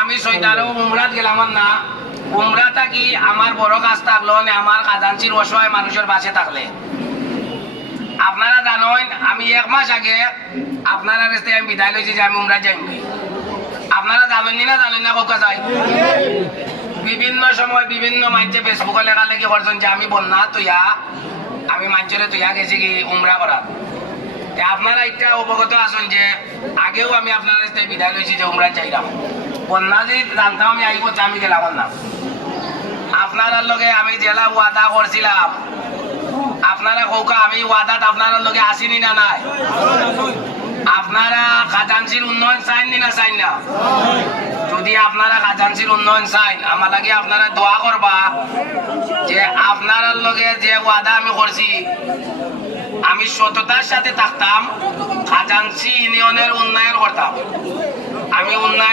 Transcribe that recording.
আমি সৈদারও উমরাত গেলাম না উমরাটা কি আমার বড় কাজ থাকলো না আমার খাজানচির অসহায় মানুষের পাশে থাকলে আপনারা জানেন আমি 1 মাস আগে আপনারা কাছ থেকে আমি বিদায় লইছি যে আমি উমরা যাইম আপনারা জানেন না কোকা যাই বিভিন্ন সময় বিভিন্ন মানুষে ফেসবুকে লেখালেখি করছেন যে আমি বন্যা তুইয়া আমি মানুষের তুইয়া গেছি কি উমরা করার আপনারা একটা অবগত আছেন যে আগেও আমি আপনার কাছ থেকে বিদায় লইছি যে উমরা যাইলাম বন্যা যদি জানতাম আমি আইব আমি গেলাম না আপনার লগে আমি জেলা ওয়াদা করছিলাম আপনারা কৌকা আমি ওয়াদাত আপনার লগে আসিনি না নাই আপনারা খাজানচির উন্নয়ন চাইন না চাইন না যদি আপনারা খাজানচির উন্নয়ন চাইন আমার লাগে আপনারা দোয়া করবা যে আপনার লগে যে ওয়াদা আমি করছি আমি সততার সাথে থাকতাম খাজানচি ইউনিয়নের উন্নয়ন করতাম আমি উন্নয়ন